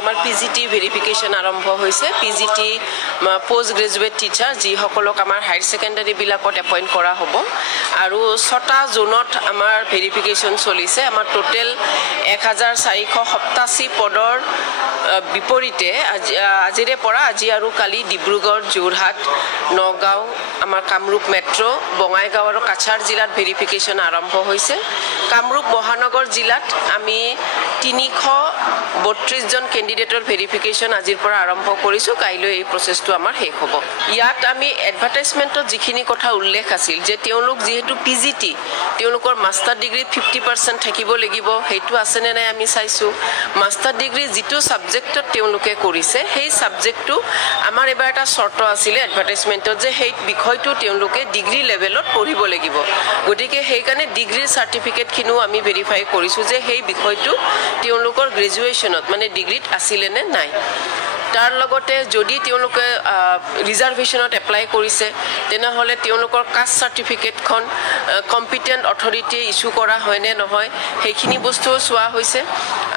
আমাৰ PGT verification আৰম্ভ হৈছে PGT পোষ্ট গ্ৰেজুৱেট টিচাৰ যিসকলক আমাৰ হায়াৰ ছেকেণ্ডাৰী বিলাকত এপইণ্ট কৰা হ'ব আৰু 6টা জোনত আমাৰ ভেৰিফিকেশ্যন চলিছে আমাৰ টোটেল 1487 পদৰ বিপৰীতে আজিৰে পৰা আজি আৰু কালি ডিব্ৰুগড় যোৰহাট নগাঁও আমাৰ কামৰূপ মেট্ৰ বঙাইগাঁও আৰু কাছাৰ জিলাত ভেৰিফিকেশ্যন আৰম্ভ হৈছে কামৰূপ মহানগৰ জিলাত আমি 332 জন ক্যান্ডিডেটৰ ভেৰিফিকেশ্যন আজিৰ পৰা আৰম্ভ কৰিছো কাইলৈ এই প্ৰসেসটো আমাৰ শেষ হ'ব ইয়াত আমি এডভাৰটাইজমেন্টত যিখিনি কথা উল্লেখ আছিল যে তেওঁলোক যেহেতু PGT তেওঁলোকৰ মাষ্টাৰ ডিগ্ৰী 50% থাকিব লাগিব হেতু আছে নে নাই আমি চাইছো মাষ্টাৰ ডিগ্ৰী যেটো সাবজেক্টত তেওঁলোকে কৰিছে সেই সাবজেক্টটো আমাৰ এবাৰ এটা শৰ্ত আছিল এডভাৰটাইজমেন্টত যে সেই বিষয়টো তেওঁলোকে ডিগ্ৰী লেভেলত পঢ়িব লাগিব গতিকে সেই কাৰণে ডিগ্ৰী সাৰ্টিফিকেট খিনিও আমি ভেৰিফাই কৰিছো যে সেই বিষয়টো তেওঁলোকৰ গ্ৰেজুৱেচনত মানে ডিগ্ৰীত আছিল নে নাই তাৰ লগতে যদি তেওঁলোকে ৰিজাৰ্ভেশনত এপ্লাই কৰিছে তেনে হলে তেওঁলোকৰ কাষ্ট সাৰ্টিফিকেটখন কম্পিটেন্ট অথৰিটি ইস্যু কৰা হয় নে নহয় সেইখিনি বস্তু চোৱা হৈছে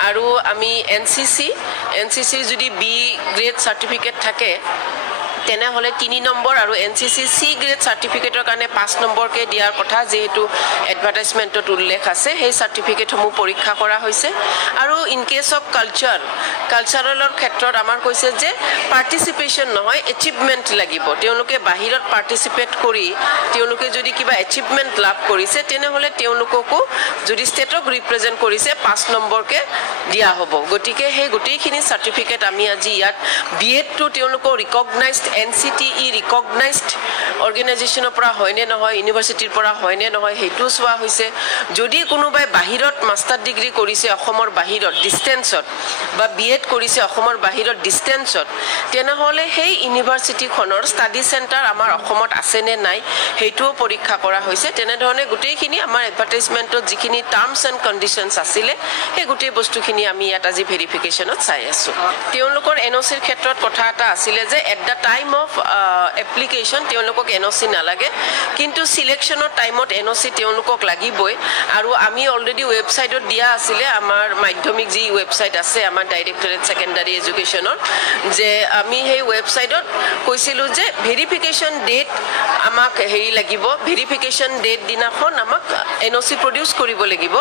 আৰু আমি NCC যদি B গ্ৰেড সাৰ্টিফিকেট থাকে তেনে হলে 3 নম্বৰ আৰু NCC C গ্ৰেড সাৰ্টিফিকেটৰ কাৰণে 5 নম্বৰকে দিয়াৰ কথা যেহেতু এডভাৰটাইজমেন্টত উল্লেখ আছে সেই সাৰ্টিফিকেটসমূহ পৰীক্ষা কৰা হৈছে আৰু ইন কেস অফ কালচাৰেলৰ ক্ষেত্ৰত আমাৰ কৈছে যে পাৰ্টিসিপেশন নহয় এচিভমেন্ট লাগিব তেওঁলোকে বাহিৰত পাৰ্টিসিপেট কৰি তেওঁলোকে যদি কিবা এচিভমেন্ট লাভ কৰিছে তেনে হলে তেওঁলোককো যদি ষ্টেটক ৰিপ্ৰেজেন্ট কৰিছে 5 নম্বৰকে দিয়া হ'ব গতিকে সেই গোটেইখিনি সাৰ্টিফিকেট আমি আজি ইয়াত B.Ed টো তেওঁলোকক ৰিকগনাইজড NCTE recognized organizationৰ পৰা হয়নে নহয় ইউনিভাৰ্সিটিৰ পৰা হয়নে নহয় হেতু সোৱা হৈছে যদি কোনোবাই বাহিৰত মাষ্টাৰ ডিগ্ৰী কৰিছে অসমৰ বাহিৰত ডিসটেন্সত বা B.Ed কৰিছে অসমৰ বাহিৰত ডিসটেন্সত তেনে হলে সেই ইউনিভাৰ্সিটি খনৰ ষ্টাডি সেন্টাৰ আমাৰ অসমত আছে নে নাই হেতুও পৰীক্ষা কৰা হৈছে তেনে ধৰণে গোটেইখিনি আমাৰ এডভাৰটাইজমেন্টত যিখিনি টাৰ্মছ এণ্ড কন্ডিশনছ আছিল সেই গোটেই বস্তুখিনি আমি ইয়াত আজি ভেৰিফিকেশ্যনত চাই আছো তেওঁলোকৰ NOCৰ ক্ষেত্ৰত কথা এটা আছিল যে at the time of application তেওঁলোকক NOC নালাগে কিন্তু সিলেকশনৰ টাইমত NOC তেওঁলোকক লাগিবই আৰু আমি অলৰেডি ওয়েবসাইটত দিয়া আছিল আমাৰ মাধ্যমিক যি ওয়েবসাইট আছে আমাৰ ডাইৰেক্টৰেট সেকেন্ডাৰী এডুকেশনৰ যে আমি সেই ওয়েবসাইটত কৈছিলো যে ভেৰিফিকেশ্যন ডেট আমাক হেৰি লাগিব ভেৰিফিকেশ্যন ডেট দিনাখন আমাক NOC প্ৰডিউস কৰিব লাগিব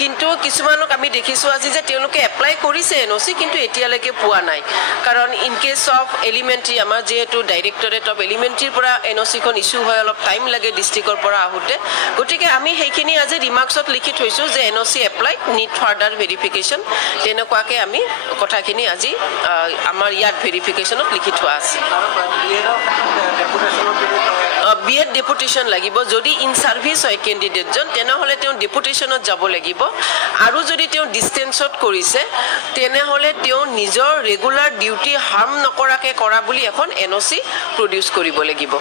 কিন্তু কিছুমানক আমি দেখিছো আজি যে তেওঁলোকে এপ্লাই কৰিছে NOC কিন্তু এতিয়ালৈকে পোৱা নাই কাৰণ ইন কেস অফ এলিমেন্টাৰী আমাৰ যেহেতু ডাইৰেক্টৰেট অফ এলিমেন্টাৰীৰ পৰা NOC খন ইস্যু হয় অলপ টাইম লাগে ডিস্ট্ৰিক্টৰ পৰা আহোতে গতিকে আমি সেইখিনি আজি ৰিমাৰ্কছত লিখি থৈছো যে NOC apply need further verification তেনেকুৱাকে আমি কথাখিনি আজি আমাৰ ইয়াত ভেৰিফিকেশ্যনত লিখি থোৱা আছে B.Ed ডেপুটেশন লাগিব যদি ইন সাৰ্ভিস হয় ক্যান্ডিডেটজন তেনে হলে তেওঁ ডেপুটেশনত যাব লাগিব আৰু যদি তেওঁ ডিসটেন্সত কৰিছে তেনে হলে তেওঁ নিজৰ ৰেগুলাৰ ডিউটি হাৰ্ম নকৰাকে কৰা বুলি এখন NOC প্ৰডিউস কৰিব লাগিব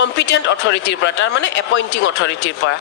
কম্পিটেন্ট অথৰিটিৰ পৰা তাৰ মানে এপইন্টিং অথৰিটিৰ পৰা